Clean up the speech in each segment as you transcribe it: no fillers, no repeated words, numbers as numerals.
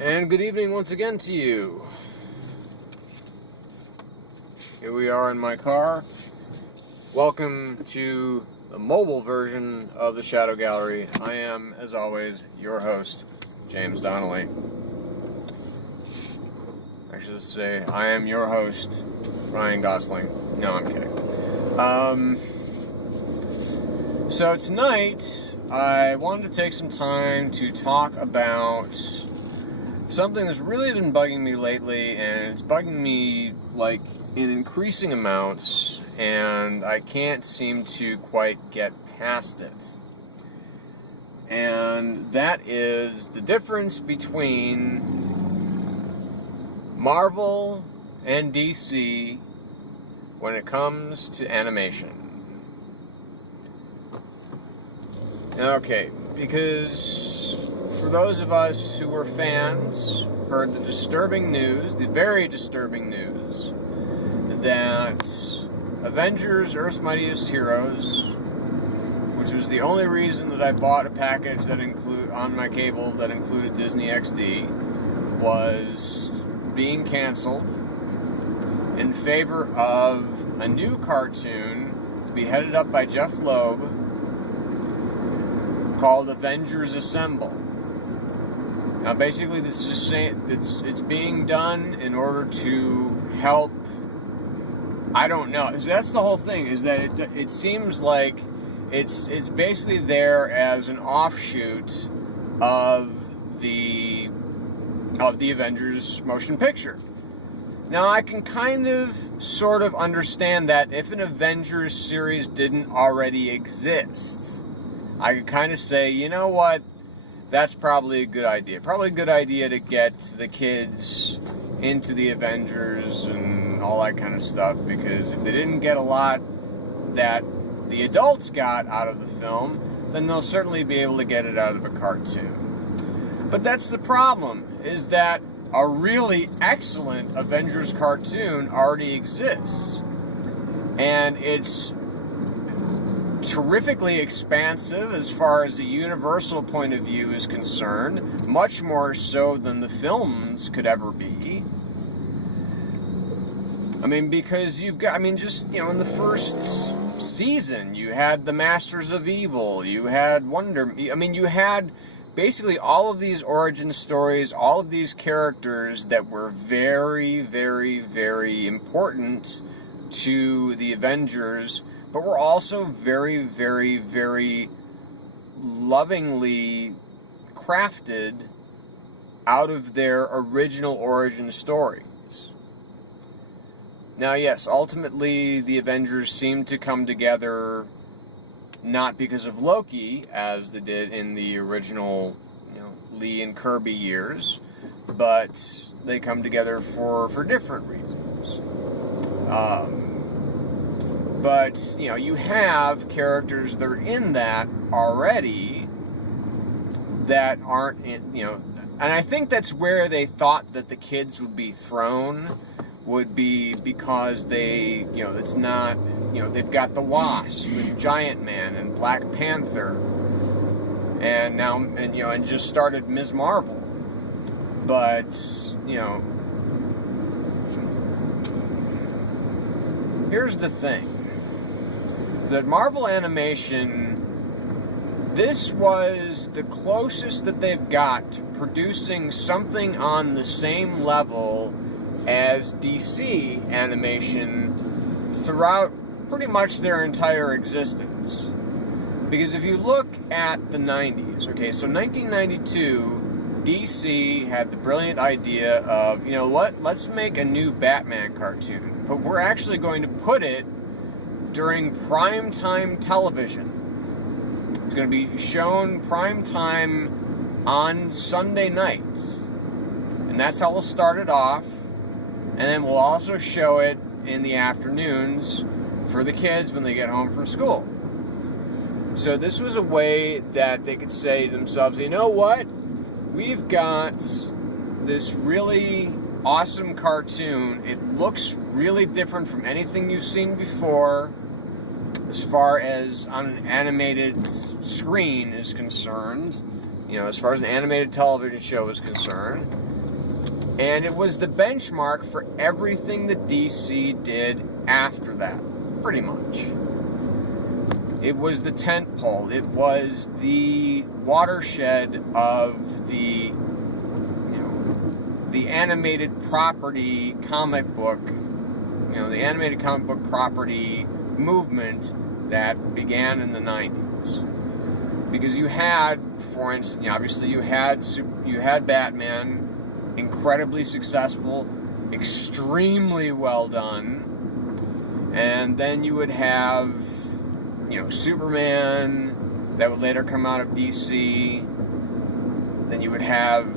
And good evening once again to you. Here we are in my car. Welcome to the mobile version of the Shadow Gallery. I am, as always, your host, James Donnelly. Actually, let's say, I am your host, Ryan Gosling. No, I'm kidding. So tonight, I wanted to take some time to talk about something that's really been bugging me lately, and it's bugging me like in increasing amounts, and I can't seem to quite get past it. And that is the difference between Marvel and DC when it comes to animation. Okay, because for those of us who were fans, heard the disturbing news, the very disturbing news, that Avengers Earth's Mightiest Heroes, which was the only reason that I bought a package that on my cable that included Disney XD, was being canceled in favor of a new cartoon to be headed up by Jeff Loeb called Avengers Assemble. Now, basically, this is just saying it's being done in order to help. I don't know. So that's the whole thing. Is that it seems like it's basically there as an offshoot of the Avengers motion picture. Now, I can kind of, sort of understand that if an Avengers series didn't already exist, I could kind of say, you know what, that's probably a good idea. Probably a good idea to get the kids into the Avengers and all that kind of stuff, because if they didn't get a lot that the adults got out of the film, then they'll certainly be able to get it out of a cartoon. But that's the problem, is that a really excellent Avengers cartoon already exists. And it's terrifically expansive as far as the Universal point of view is concerned, much more so than the films could ever be. I mean, because you've got, just, in the first season, you had the Masters of Evil, you had you had basically all of these origin stories, all of these characters that were very, very, very important to the Avengers, but were also very, very, very lovingly crafted out of their original origin stories. Now, yes, ultimately the Avengers seemed to come together not because of Loki, as they did in the original, Lee and Kirby years, but they come together for different reasons. But, you have characters that are in that already that aren't, and I think that's where they thought that the kids would be thrown, would be because they, it's not, they've got the Wasp and Giant Man and Black Panther, and now, and just started Ms. Marvel. But, here's the thing. That Marvel Animation, this was the closest that they've got to producing something on the same level as DC Animation throughout pretty much their entire existence. Because if you look at the 90s, okay, so 1992, DC had the brilliant idea of, let's make a new Batman cartoon, but we're actually going to put it during primetime television. It's going to be shown primetime on Sunday nights. And that's how we'll start it off. And then we'll also show it in the afternoons for the kids when they get home from school. So this was a way that they could say to themselves, you know what? We've got this really awesome cartoon. It looks really different from anything you've seen before as far as on an animated screen is concerned. as far as an animated television show was concerned. And it was the benchmark for everything that DC did after that, pretty much. It was the tentpole. It was the watershed of the animated property comic book, the animated comic book property movement that began in the 90s. Because you had, for instance, obviously you had Batman, incredibly successful, extremely well done, and then you would have, Superman, that would later come out of DC. Then you would have,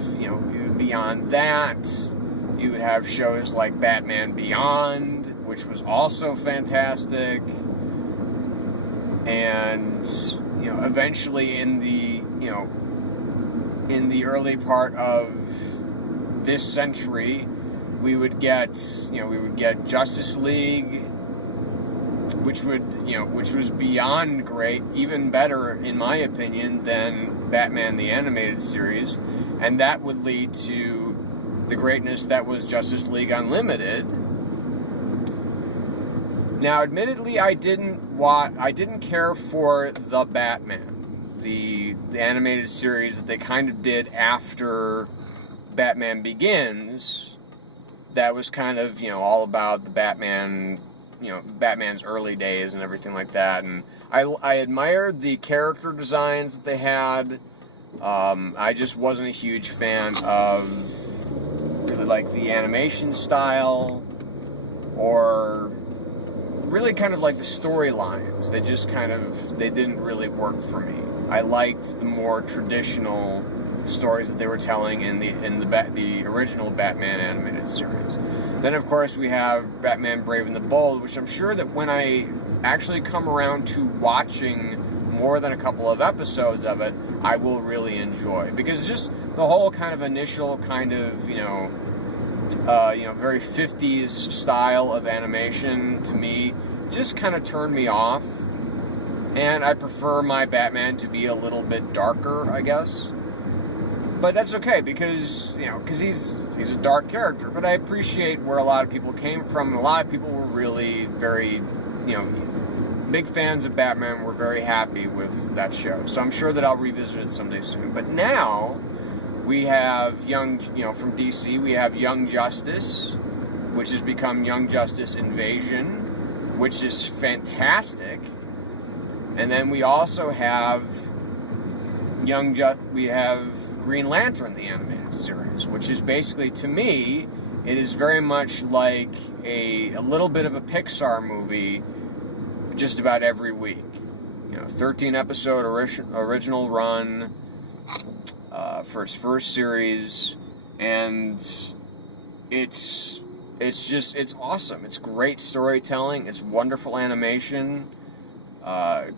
beyond that, you would have shows like Batman Beyond, which was also fantastic, and eventually in the early part of this century, we would get Justice League, which was beyond great, even better in my opinion than Batman the Animated Series, and that would lead to the greatness that was Justice League Unlimited. Now, admittedly, I didn't care for the Batman, the animated series that they kind of did after Batman Begins. That was kind of, all about the Batman, Batman's early days and everything like that. And I admired the character designs that they had. I just wasn't a huge fan of like the animation style, or really kind of like the storylines. They didn't really work for me. I liked the more traditional stories that they were telling in the original Batman animated series. Then, of course, we have Batman Brave and the Bold, which I'm sure that when I actually come around to watching more than a couple of episodes of it, I will really enjoy. Because just the whole kind of initial kind of, very 50s style of animation, to me, just kind of turned me off. And I prefer my Batman to be a little bit darker, I guess. But that's okay, because he's a dark character. But I appreciate where a lot of people came from, and a lot of people were really very, big fans of Batman, were very happy with that show. So I'm sure that I'll revisit it someday soon. But now we have from DC, we have Young Justice, which has become Young Justice Invasion, which is fantastic. And then we also have Green Lantern, the animated series, which is basically, to me, it is very much like a little bit of a Pixar movie just about every week. 13 episode original run for its first series, and it's awesome. It's great storytelling, it's wonderful animation,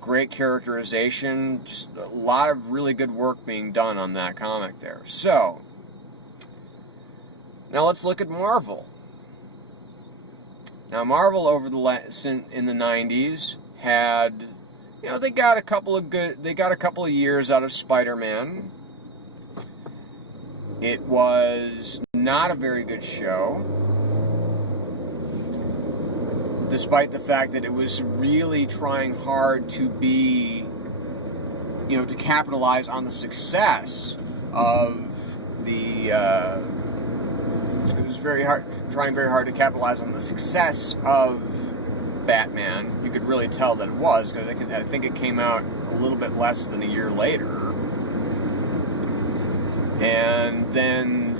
great characterization, just a lot of really good work being done on that comic there. So, now let's look at Marvel. Now, Marvel in the 90s had, they got a couple of years out of Spider-Man. It was not a very good show, despite the fact that it was really trying hard to be, to capitalize on the success of the, it was trying very hard to capitalize on the success of Batman. You could really tell that it was, because I think it came out a little bit less than a year later. And then,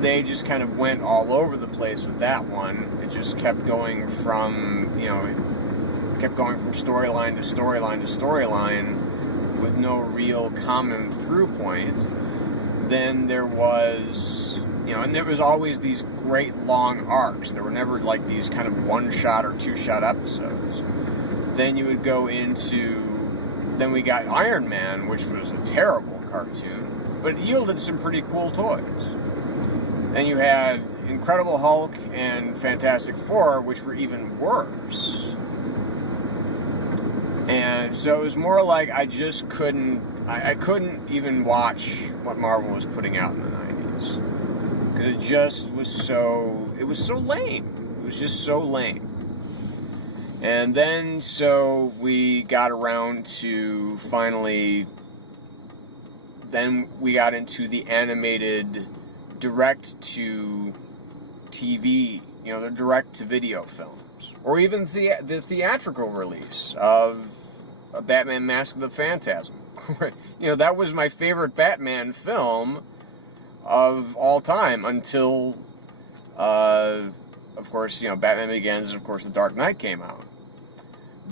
they just kind of went all over the place with that one. It just kept going from, storyline to storyline to storyline with no real common through point. Then there was, and there was always these great long arcs. There were never like these kind of one-shot or two-shot episodes. Then you would go then we got Iron Man, which was a terrible cartoon, but it yielded some pretty cool toys. Then you had Incredible Hulk and Fantastic Four, which were even worse. And so it was more like I just couldn't I couldn't even watch what Marvel was putting out in the 90s. Because it just was so lame. It was just so lame. And then, so we got around to finally, then we got into the animated direct-to-TV, the direct-to-video films. Or even the theatrical release of Batman Mask of the Phantasm. That was my favorite Batman film of all time until, of course, Batman Begins, and of course The Dark Knight came out.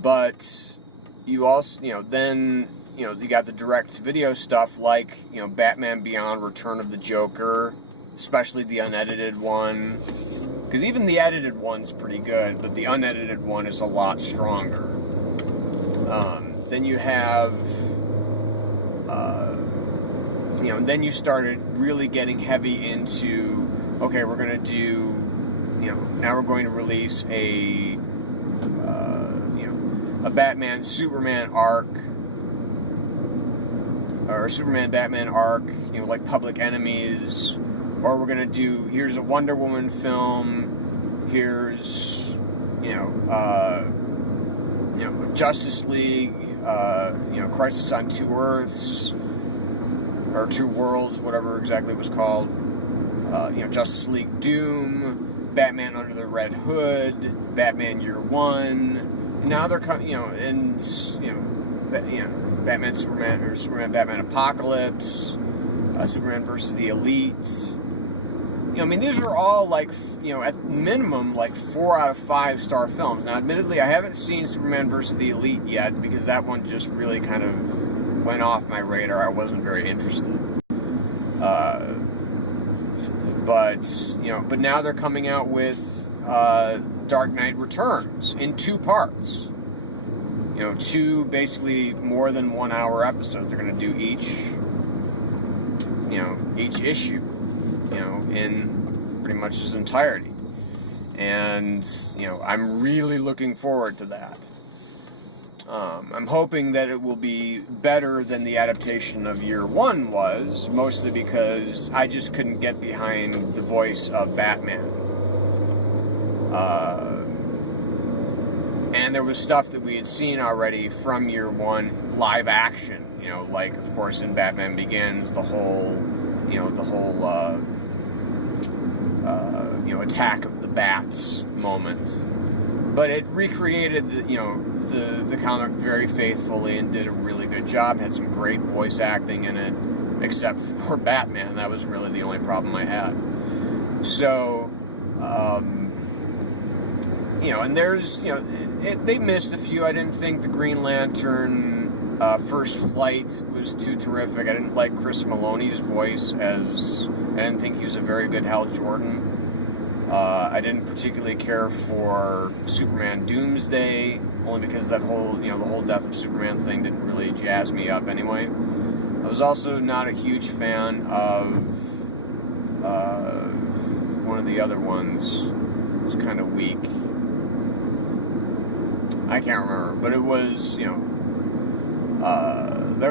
But you also, then, you got the direct-to-video stuff like, Batman Beyond Return of the Joker, especially the unedited one. Because even the edited one's pretty good, but the unedited one is a lot stronger. Then you have, then you started really getting heavy into, okay, we're going to do, now we're going to release a Batman-Superman arc, or a Superman-Batman arc, like Public Enemies, or we're going to do, here's a Wonder Woman film, here's, Justice League, Crisis on Two Earths, or Two Worlds, whatever exactly it was called, Justice League Doom, Batman Under the Red Hood, Batman Year One. Now they're coming, Batman Superman, or Superman Batman Apocalypse, Superman versus the Elite. These are all like, at minimum, like 4 out of 5 star films. Now, admittedly, I haven't seen Superman versus the Elite yet because that one just really kind of went off my radar. I wasn't very interested. But now they're coming out with Dark Knight Returns in 2 parts. 2 basically more than 1 hour episodes. They're going to do each issue, in pretty much its entirety. And, I'm really looking forward to that. I'm hoping that it will be better than the adaptation of Year One was, mostly because I just couldn't get behind the voice of Batman. And there was stuff that we had seen already from Year One, live action, like, of course, in Batman Begins, the whole attack of the bats moment. But it recreated the comic very faithfully and did a really good job. Had some great voice acting in it, except for Batman. That was really the only problem I had. So, and there's, they missed a few. I didn't think the Green Lantern First Flight was too terrific. I didn't like Chris Maloney's voice I didn't think he was a very good Hal Jordan. I didn't particularly care for Superman Doomsday, only because that whole, the whole death of Superman thing didn't really jazz me up anyway. I was also not a huge fan of one of the other ones. It was kind of weak. I can't remember, but it was, there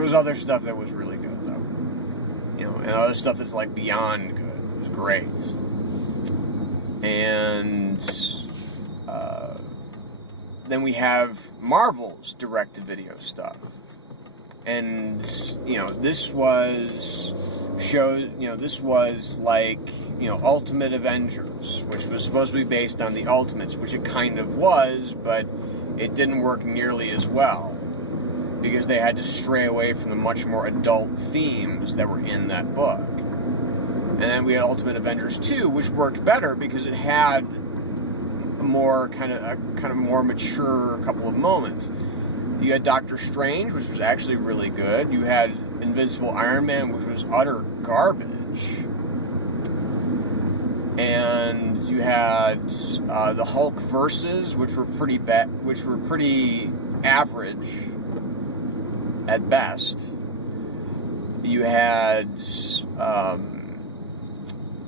was other stuff that was really good, though. And other stuff that's, like, beyond good. It was great. And then we have Marvel's direct-to-video stuff. And, this was like, Ultimate Avengers, which was supposed to be based on the Ultimates, which it kind of was, but it didn't work nearly as well, because they had to stray away from the much more adult themes that were in that book. And then we had Ultimate Avengers 2, which worked better because it had a kind of more mature couple of moments. You had Doctor Strange, which was actually really good. You had Invincible Iron Man, which was utter garbage. And you had the Hulk verses, which were pretty average at best. You had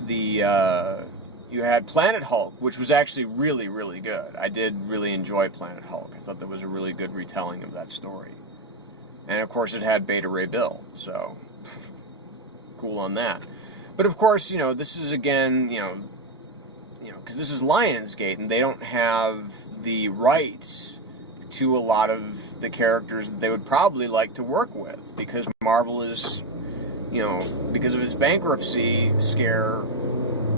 you had Planet Hulk, which was actually really, really good. I did really enjoy Planet Hulk. I thought that was a really good retelling of that story. And of course it had Beta Ray Bill, so cool on that. But of course, this is again, because this is Lionsgate, and they don't have the rights to a lot of the characters that they would probably like to work with, because Marvel is, because of its bankruptcy scare,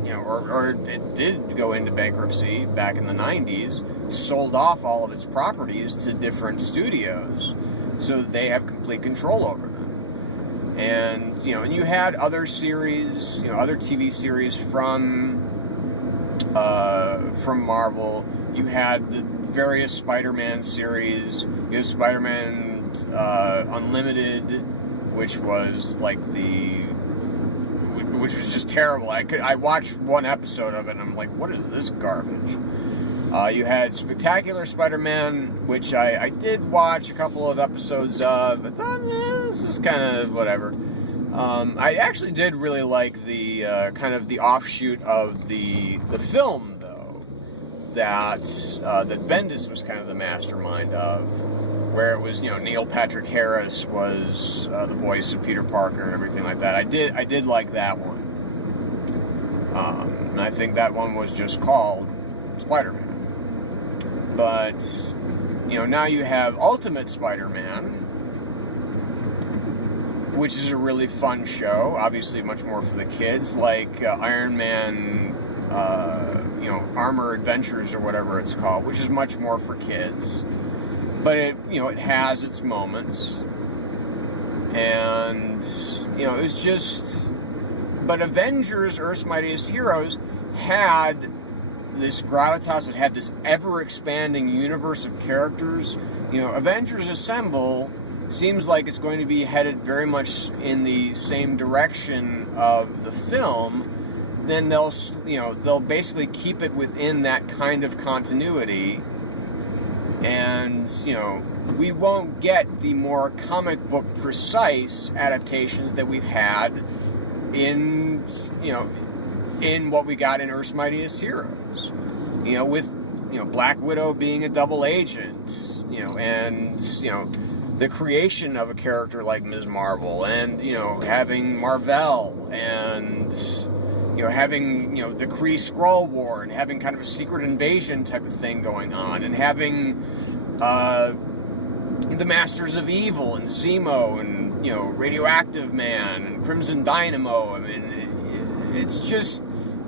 or it did go into bankruptcy back in the 90s, sold off all of its properties to different studios, so that they have complete control over them. And, and you had other series, other TV series from Marvel. You had the various Spider-Man series. You have Spider-Man Unlimited, which was like which was just terrible. I watched one episode of it and I'm like, what is this garbage? You had Spectacular Spider-Man, which I did watch a couple of episodes of. I thought, this is kind of whatever. I actually did really like the kind of the offshoot of the film, though, that Bendis was kind of the mastermind of, where it was, Neil Patrick Harris was the voice of Peter Parker and everything like that. I did like that one. And I think that one was just called Spider-Man. But, now you have Ultimate Spider-Man, which is a really fun show, obviously much more for the kids, like Iron Man, Armor Adventures or whatever it's called, which is much more for kids. But it has its moments, and, it was just, but Avengers, Earth's Mightiest Heroes, had this gravitas, it had this ever-expanding universe of characters. Avengers Assemble seems like it's going to be headed very much in the same direction of the film. Then they'll basically keep it within that kind of continuity, and we won't get the more comic book precise adaptations that we've had in what we got in Earth's Mightiest Heroes, with Black Widow being a double agent, and the creation of a character like Ms. Marvel, and having Marvel, and having the Kree Skrull War, and having kind of a secret invasion type of thing going on, and having the Masters of Evil and Zemo and Radioactive Man and Crimson Dynamo. I mean, it's just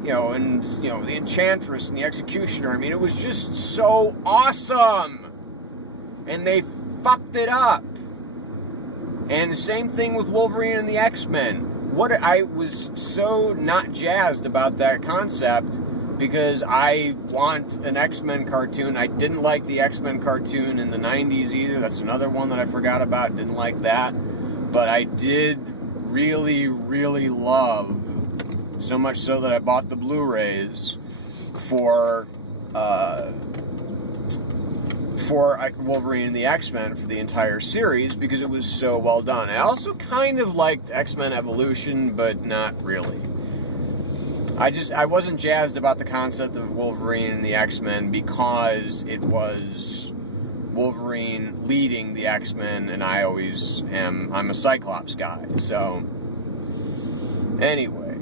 and the Enchantress and the Executioner. I mean, it was just so awesome, and they fucked it up. And the same thing with Wolverine and the X-Men. I was so not jazzed about that concept, because I want an X-Men cartoon. I didn't like the X-Men cartoon in the 90s either. That's another one that I forgot about. Didn't like that. But I did really, really love, so much so that I bought the Blu-rays for Wolverine and the X-Men for the entire series, because it was so well done. I also kind of liked X-Men Evolution, but not really. I wasn't jazzed about the concept of Wolverine and the X-Men, because it was Wolverine leading the X-Men, and I'm a Cyclops guy, so anyway.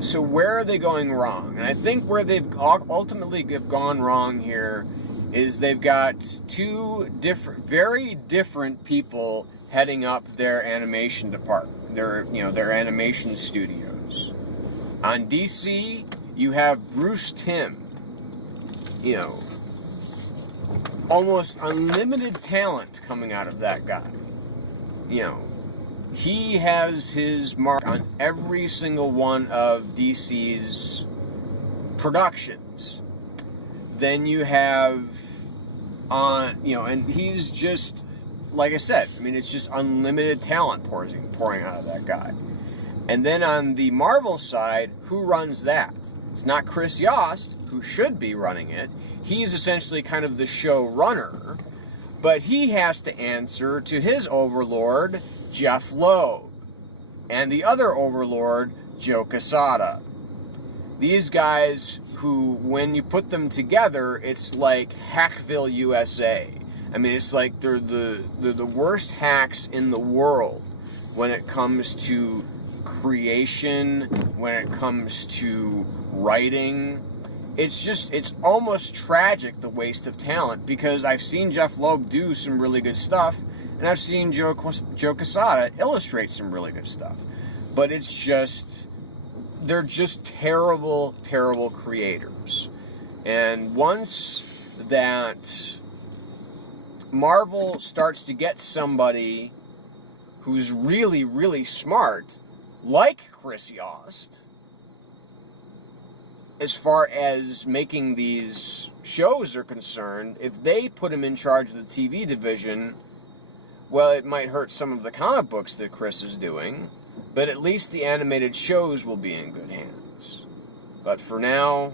So where are they going wrong? And I think where they've ultimately gone wrong here is they've got two very different people heading up their animation department, their animation studios. On DC, you have Bruce Timm, almost unlimited talent coming out of that guy. He has his mark on every single one of DC's productions. Then you have and he's just, like I said, I mean, it's just unlimited talent pouring out of that guy. And then on the Marvel side, who runs that? It's not Chris Yost, who should be running it. He's essentially kind of the showrunner, but he has to answer to his overlord, Jeff Loeb, and the other overlord, Joe Quesada. These guys who, when you put them together, it's like Hackville, USA. I mean, it's like they're the worst hacks in the world when it comes to creation, when it comes to writing. It's almost tragic, the waste of talent, because I've seen Jeff Loeb do some really good stuff, and I've seen Joe Quesada illustrate some really good stuff. But it's just, they're just terrible, terrible creators. And once that Marvel starts to get somebody who's really, really smart, like Chris Yost, as far as making these shows are concerned, if they put him in charge of the TV division, well, it might hurt some of the comic books that Chris is doing, but at least the animated shows will be in good hands. But for now,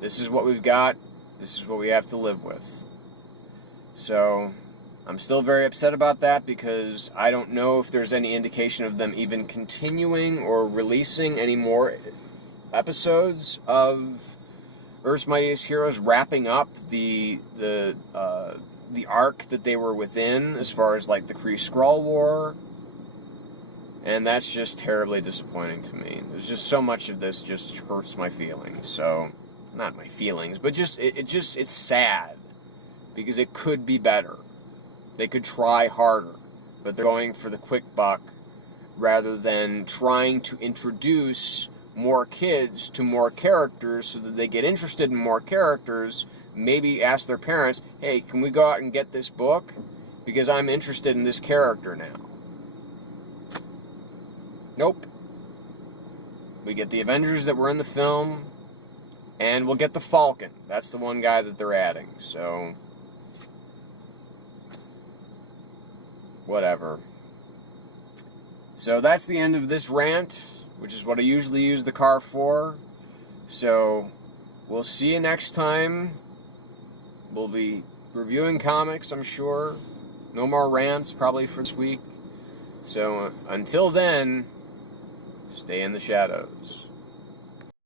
this is what we've got. This is what we have to live with. So, I'm still very upset about that, because I don't know if there's any indication of them even continuing or releasing any more episodes of Earth's Mightiest Heroes, wrapping up the arc that they were within, as far as like the Kree-Skrull War. And that's just terribly disappointing to me. There's just so much of this just hurts my feelings. So, not my feelings, but just it's sad, because it could be better. They could try harder, but they're going for the quick buck rather than trying to introduce more kids to more characters so that they get interested in more characters. Maybe ask their parents, hey, can we go out and get this book? Because I'm interested in this character now. Nope. We get the Avengers that were in the film, and we'll get the Falcon. That's the one guy that they're adding, so whatever. So that's the end of this rant, which is what I usually use the car for. So we'll see you next time. We'll be reviewing comics, I'm sure. No more rants probably for this week. So until then, stay in the shadows.